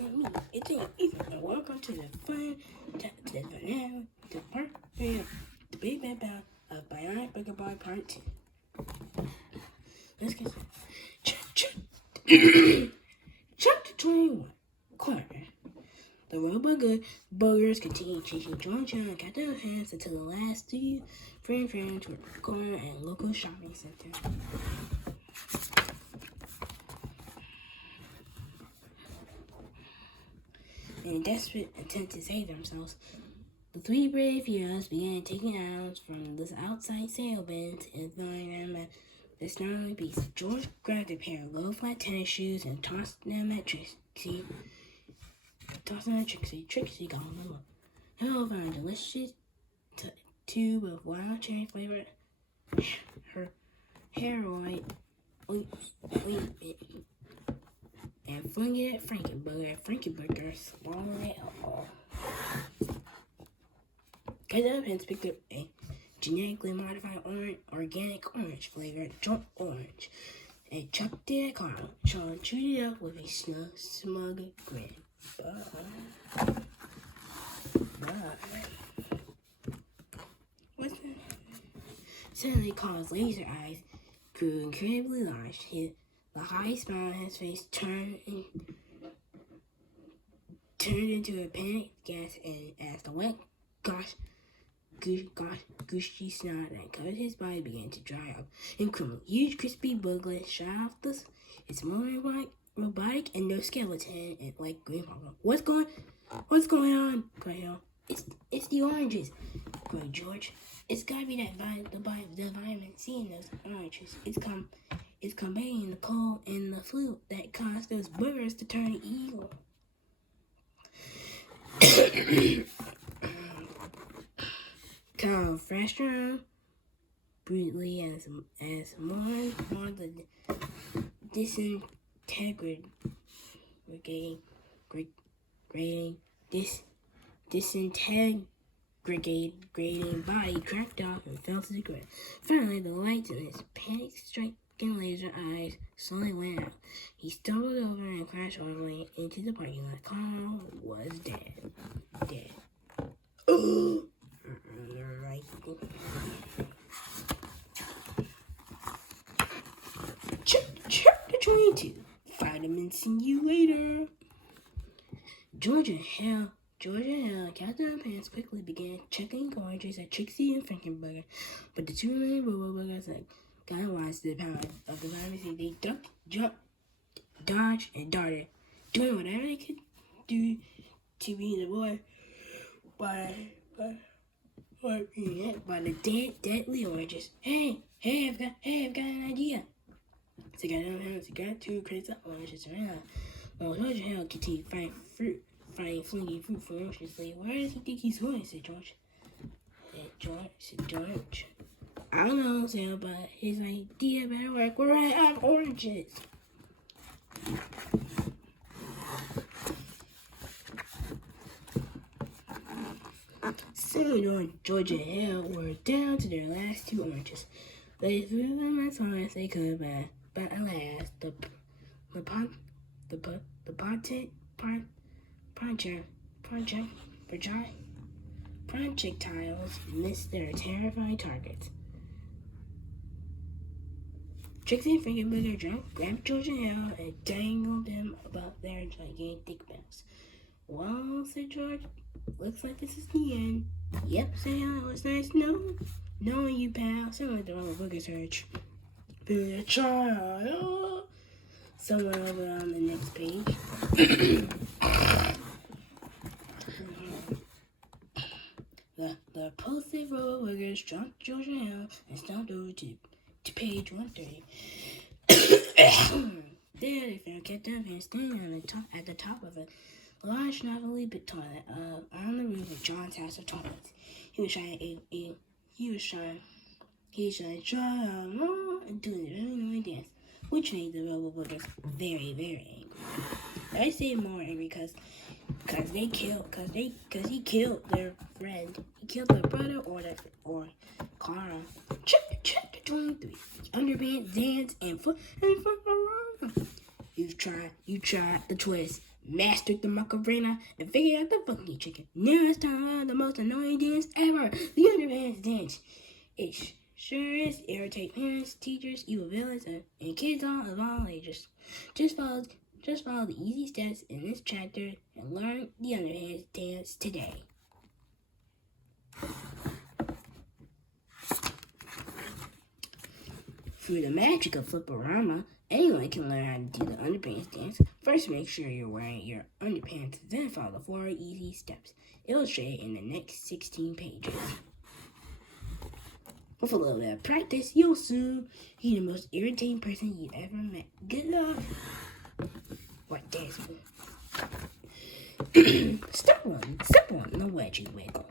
me. It's Ethan, and welcome to the finale, the part 3 of the Big Bad Bound of Bionic Booger Boy Part 2. Let's get started. Chapter 21, Corner. The robot boogers continue chasing Georgia and Captain Underpants until the last two friends to a corner and local shopping center. In a desperate attempt to save themselves, the three brave heroes began taking items from the outside sale bins and throwing them at the snarling beast. George grabbed a pair of low-flat tennis shoes and tossed them at Trixie. Trixie got them up. Hello, found a delicious tube of wild cherry flavored her heroin and flung it at Frankenburger swallowed it all. Underpants picked up a genetically modified organic orange flavored junk orange and chucked it at Carl. Sean chewed it up with a smug grin. What's that? Suddenly, Carl's laser eyes grew incredibly large. The high smile on his face turned into a panicked gasp, and as the wet gushy snot that covered his body began to dry up and crumble, huge crispy booglet shot off its more robotic endoskeleton and like green popcorn. What's going on? cried Hal. It's the oranges, cried George. It's gotta be the vitamin C in those oranges. It's combating the cold and the flu that caused those boogers to turn evil. Carl thrashed around brutally as more of the disintegrating body cracked off and fell to the ground. Finally, the lights in his panic-stricken laser eyes slowly went out. He stumbled over and crashed all the way into the parking lot. Carl was dead. Oh! Chapter 22. Vitamin See you later. George and Hal and Captain Underpants quickly began checking oranges at Trixie and Frankenburger, but the two remaining robo-boogers got wise to the power of the vitamin C. They ducked, jumped, dodged, and darted, doing whatever they could do to be avoided by the deadly oranges. Hey, I've got an idea. So got two crates of oranges around. While George and Hal continued fighting flinging fruit ferociously. Where does he think he's going? said George. George. I don't know, Sam, but his idea better work. We're right out of oranges. Soon, George and Hal were down to their last two oranges. They threw them as hard as they could, but alas, the projectiles missed their terrifying targets. Trixie and Frankenburger grabbed George and Hal and dangled them about their gigantic bells. Well, said George, looks like this is the end. Yep, said Hal, it was nice knowing you, pal. Sound like the wrong boogers hurt. Be a child. Somewhere over on the next page. The repulsive robo-boogers jumped George and Hal and stomped over to page 130. There they found Captain Underpants standing at the top of a large novelty big toilet on the roof of John's house of toilets. He was trying and doing a really annoying dance, which made the robo-boogers very, very angry. I say more angry because he killed their friend. He killed their brother or Carl. Chapter 23. Underpants, dance, and foot. You tried the twist. mastered the Macarena, and figured out the funky chicken. Now it's time for the most annoying dance ever, the Underpants dance. It sure is irritate parents, teachers, evil villains, and kids of all ages. Just follow the easy steps in this chapter and learn the Underpants dance today. Through the magic of Flipperama, anyone can learn how to do the Underpants dance. First, make sure you're wearing your underpants, then follow the 4 easy steps illustrated in the next 16 pages. With a little bit of practice, you'll soon be the most irritating person you've ever met. Good luck! What dance move? Step 1, the wedgie wiggle.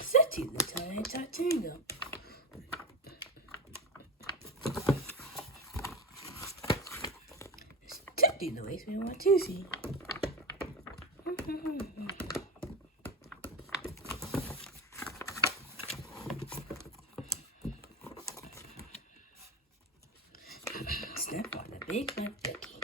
Step 2, the tie tango. Step 3, the waist we want to see. Step 4, the big fat cookie.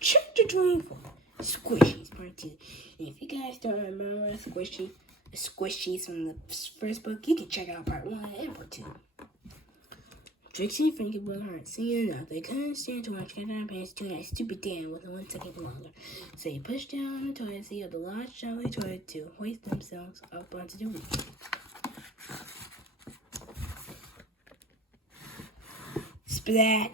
Chapter 24, Squishies Part 2. And if you guys don't remember Squishies from the first book, you can check out Part 1 and Part 2. Trixie and Frankie Booger aren't singing enough. They couldn't stand to watch Underpants do that stupid dance with 1 second longer. So they pushed down the toilet seat of the large Charlie toilet to hoist themselves up onto the roof. Splat!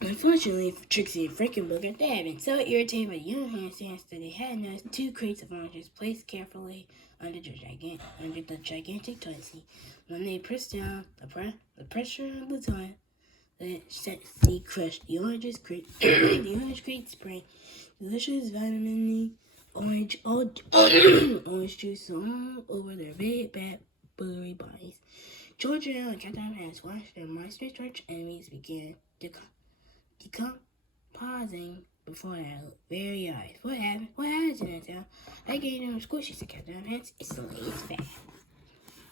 Unfortunately for Trixie and Frankenbooger, they had been so irritated by the Underpants dance that they had noticed 2 crates of oranges placed carefully under the gigantic toilet seat. When they pressed down the pressure of the toilet, the seat crushed the oranges crate. The orange crate sprayed delicious vitamin orange juice all over their big, bad, boogery bodies. Georgia and Captain Underpants watched their monstrous arch enemies begin decomposing before their very eyes. What happened? What happened to that town? I gave them squishies to Captain Underpants. It's the latest fad.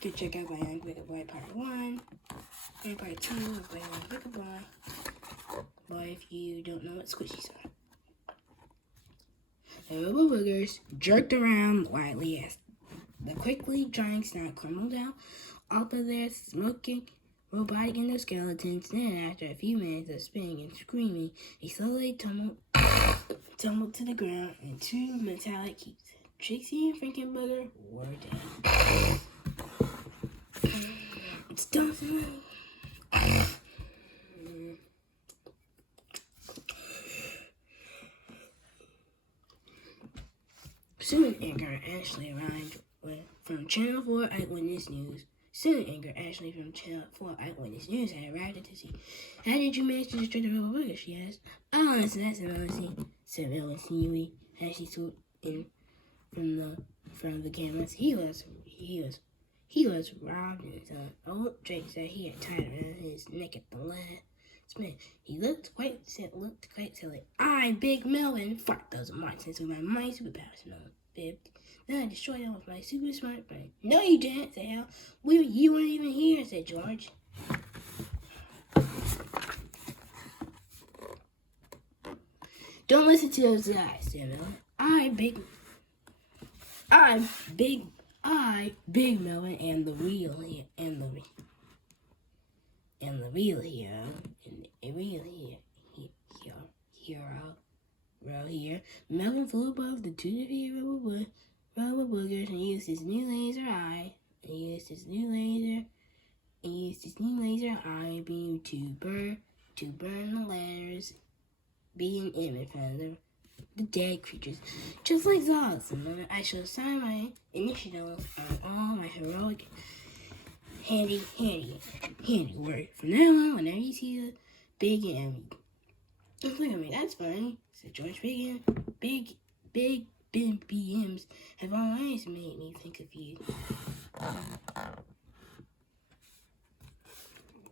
You can check out Bionic Wicked Boy Part 1 and Part 2 of Bionic Wicked Boy if you don't know what squishies are. The little boogers jerked around wildly as the quickly drying snot crumbled out off of their smoking robotic endoskeletons. Then, after a few minutes of spinning and screaming, they slowly tumbled to the ground in 2 metallic heaps. Trixie and Frankenbooger were dead. It's done. Soon Anchor Ashley arrived from Channel 4 Eyewitness News. Soon Anchor Ashley from Channel 4 Eyewitness News had arrived to see. How did you manage to destroy the Rebel Burger? She asked. Oh, so that's Melody, said Melody as she swooped in from the cameras. He was robbed and his old Drake said he had tied around his neck at the last minute. He looked quite silly. I'm Big Melvin. Fuck those monsters with my superpowers, Melvin fibbed. Then I destroyed them with my super smart brain. No, you didn't, said Hal. You weren't even here, said George. Don't listen to those guys, said Melvin. I, Big Melvin, am the real hero, and the real hero here. Melvin flew above the 2 defeated Rebel Boogers and used his new laser eye. Beam to burn the letters B and M in front of the dead creatures. Just like Zod, I shall sign my initials on all my heroic handy work. From now on, whenever you see the Big M, don't look at me, that's funny, said George. Big BMs have always made me think of you.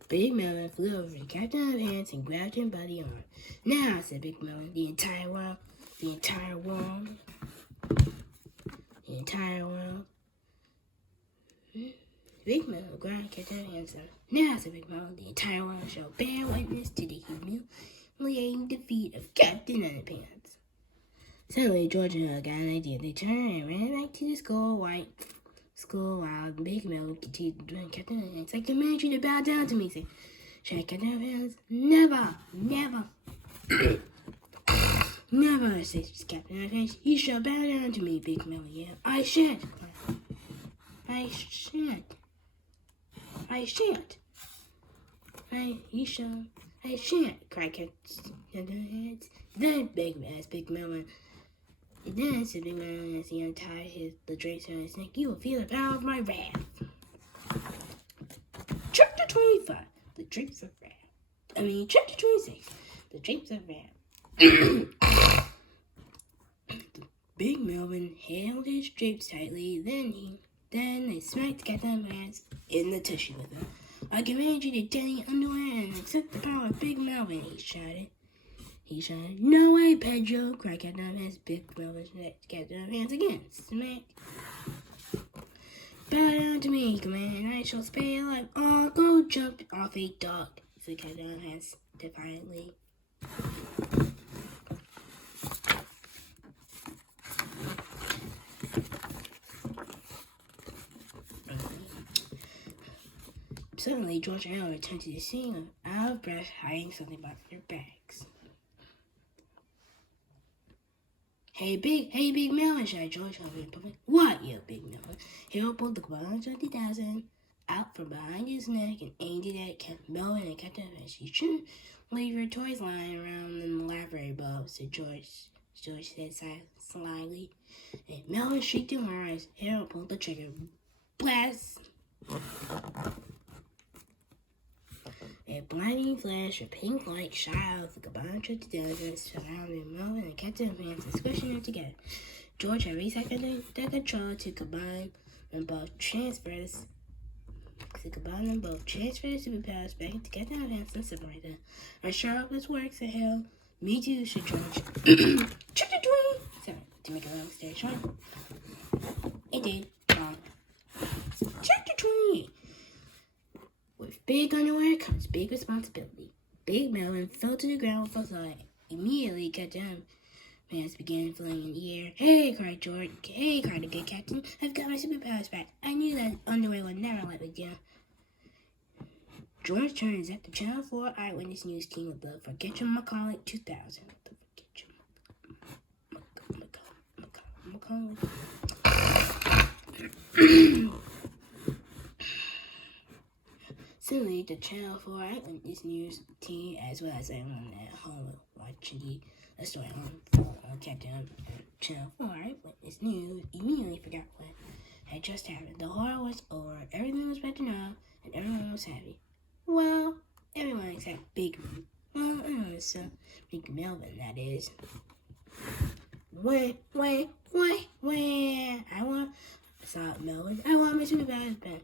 Big Melon flew over to Captain Underpants and grabbed him by the arm. Now, said Big Melon, the entire world, Big Melon grabbed Captain Underpants. Now, said Big Melon, the entire world shall bear witness to the humiliating defeat of Captain Underpants. Suddenly, George and Hug got an idea. They turned and ran back to the school while Big Melon continued to run Captain Underpants. I command you to bow down to me, said Captain Underpants. Never, never. Never, says Captain Underpants. You shall bow down to me, Big Melon. Yeah, I shan't. I shan't. I shan't, cried Captain Underpants. Then Big Melon. Then said Big Melon as he untied the drapes around his neck, you will feel the power of my wrath. Chapter 25, the drapes of wrath. Chapter 26, the drapes of wrath. Big Melvin held his drapes tightly, then they smacked Captain Underpants in the tushy with them. I command you to donate your underwear and accept the power of Big Melvin, he shouted. No way, Pedro, cried Captain Underpants. Big Melvin smacked Captain Underpants again. Smack. Bow down to me, he commanded, and I shall spare your life. Oh, go jump off a dog, said Captain Underpants defiantly. Suddenly, George and Ella returned to the scene out of breath, hiding something behind their bags. Hey, Big Melon, shouted George over in public. What, you Big Melon? Harold pulled the $120,000 out from behind his neck and aimed it at Captain Melon and Captain Underpants. You shouldn't leave your toys lying around in the library, Bob, said George. George said slyly. And Melon shrieked in horror as Harold pulled the trigger. Blast! A blinding flash of pink light shot out of the combined $20,000 surrounding Melvin and Captain Underpants and squishing them together. George had reset the controller to combine them both transfers the superpowers back into Captain Underpants and separate them. I'm sure I hope this works, said Hal. Me too, said George. Chapter 20! Sorry, to make a long story short. It did. Chapter 20! With big underwear comes big responsibility. Big Melon fell to the ground with a thud. Immediately, Captain Underpants began flying in the air. Hey, cried George. Hey, cried the good captain. I've got my superpowers back. I knew that underwear would never let me down. George turns at the Channel 4 Eyewitness News team with the Forgetcha Macaulay 2000. Suddenly, the Channel 4 Eyewitness News team, as well as everyone at home watching the story on Captain Channel 4 Eyewitness News, immediately forgot what had just happened. The horror was over, everything was back to normal, and everyone was happy. Well, everyone except Big Melvin, that is. Wait, stop, Melvin. I want my superpowers back.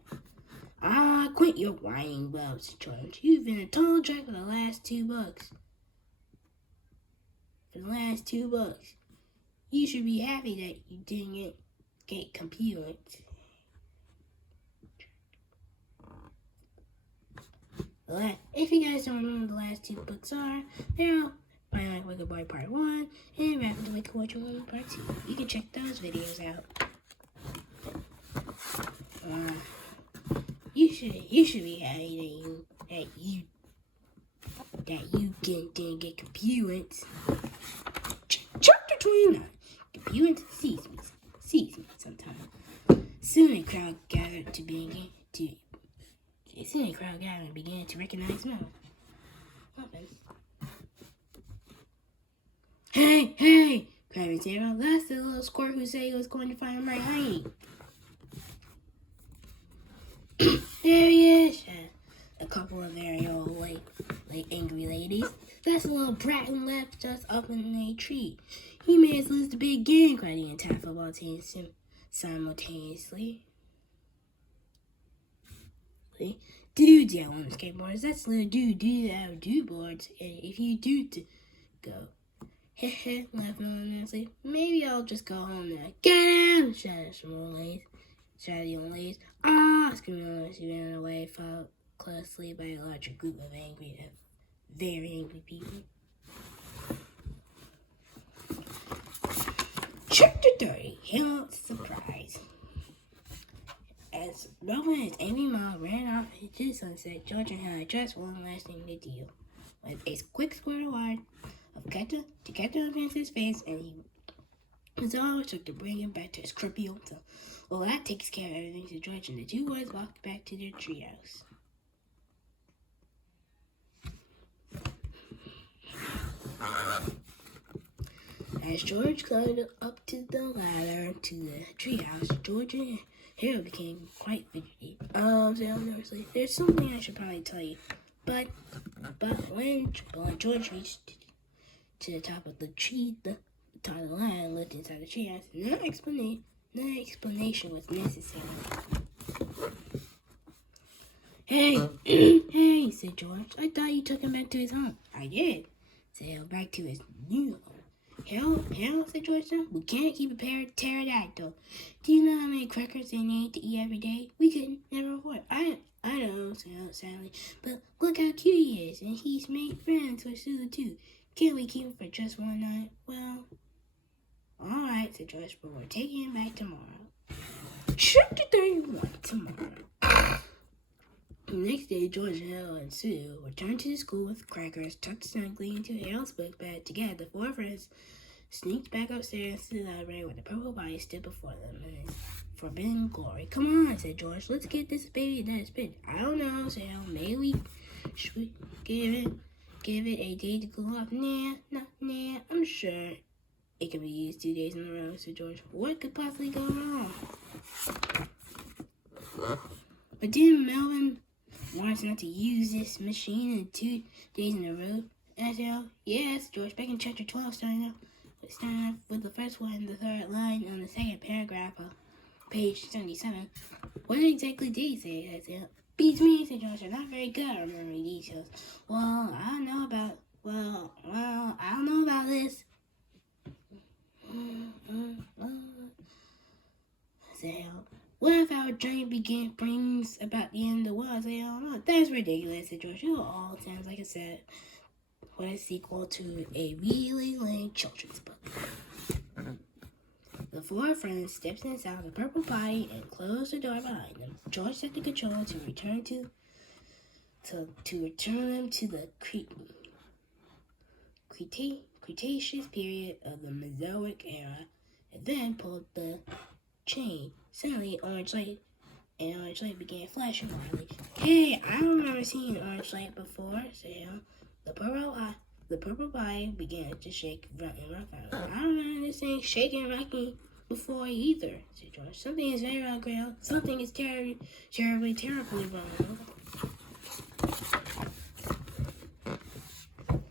Quit your whining, Bubs, George. You've been a total jerk for the last 2 books. You should be happy that you didn't get computed. If you guys don't remember the last 2 books are, they're Bionic Wicked Boy Part 1 and Rapid Wicked Boy Part 2. You can check those videos out. You should be happy that you didn't get computants. Chapter 29. Computants seize me sometime. Soon a crowd gathered and began to recognize Mel. Hey! Cried Zero. That's the little squirt who said he was going to find him right hiding. There he is! A couple of very old, angry ladies. That's the little brat who left us up in a tree. He made us lose the big game, cried the entire football team simultaneously. dudes yell on the skateboards. That's little do boards. And if you do go, heh, laugh and say, maybe I'll just go home now. Get out! Shouted some old ladies. Shouted the old ladies. Screaming on the way, followed closely by a larger group of very angry people. Chapter 30, Hail's Surprise. As Robin and his angry mom ran off into the sunset, George and Helen addressed one last thing to deal with. A quick square line of Captain Underpants' face, and he was all it took to bring him back to his creepy old self. Well, that takes care of everything, said George, and the two boys walked back to their treehouse. As George climbed up to the ladder to the treehouse, George and Harold became quite fidgety. Said nervously, there's something I should probably tell you. But when George reached to the top of the tree, the top of the ladder and looked inside the treehouse, no explanation was necessary. Hey, hey, said George. I thought you took him back to his home. I did, said Harold, back to his new home. Harold, said George, we can't keep a pterodactyl. Do you know how many crackers they need to eat every day? We could never afford it. I know, said Harold sadly, but look how cute he is, and he's made friends with Sue too. Can't we keep him for just one night? Well, all right, said George, but we're taking him back tomorrow. Chapter 31, tomorrow. The next day, George, Harold, and Sue returned to the school with crackers tucked snugly into Harold's book bag. Together, the four friends sneaked back upstairs to the library where the purple body stood before them in its forbidden glory. Come on, said George. Let's get this baby that is bit. I don't know, said Harold. Maybe should we give it a day to cool off? Nah, I'm sure it can be used 2 days in a row, said George. What could possibly go wrong? But didn't Melvin want us not to use this machine in 2 days in a row? Asked Harold. Yes, George. Back in chapter 12, starting off with the first one and the third line on the second paragraph of page 77. What exactly did he say? Asked Harold. Beats me, said George. I'm not very good at remembering details. Well, I don't know about this. Said Harold. What if our journey brings about the end of the world? I say, oh no, that's ridiculous, said George. It all sounds like what a sequel to a really lame children's book. The four friends stepped inside the purple body and closed the door behind them. George set the controller to return them to the Cretaceous period of the Mesozoic era, and then pulled the chain. Suddenly, an orange light began flashing wildly. Hey, I don't remember seeing an orange light before, said Harold. The purple body began to shake and rock out. I don't remember this thing shaking and rocking before either, said George. Something is very wrong, Harold. Something is terribly wrong.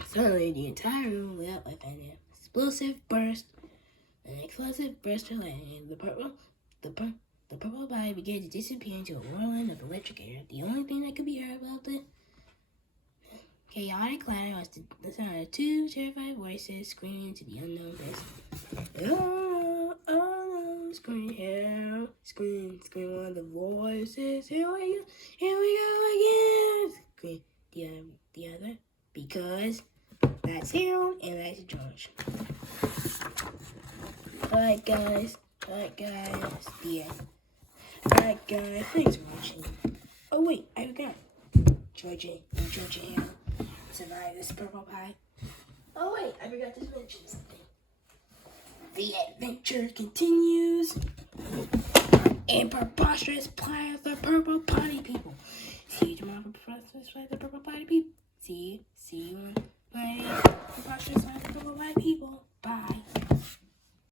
Suddenly, the entire room lit up with an explosive burst of lightning. The purple body began to disappear into a whirlwind of electric air. The only thing that could be heard about the chaotic clatter was the sound of two terrified voices screaming into the unknown abyss. Oh no, screamed Harold. Screamed one of the voices. Here we go again, screamed the other. Because that's Harold and that's George. Alright guys, the end. Alright guys, thanks for watching. Oh wait, I forgot. George and Harold survived this purple pie. Oh wait, I forgot to mention something. The adventure continues in preposterous play of the purple potty people. See you tomorrow for preposterous play of the purple potty people. See you on my preposterous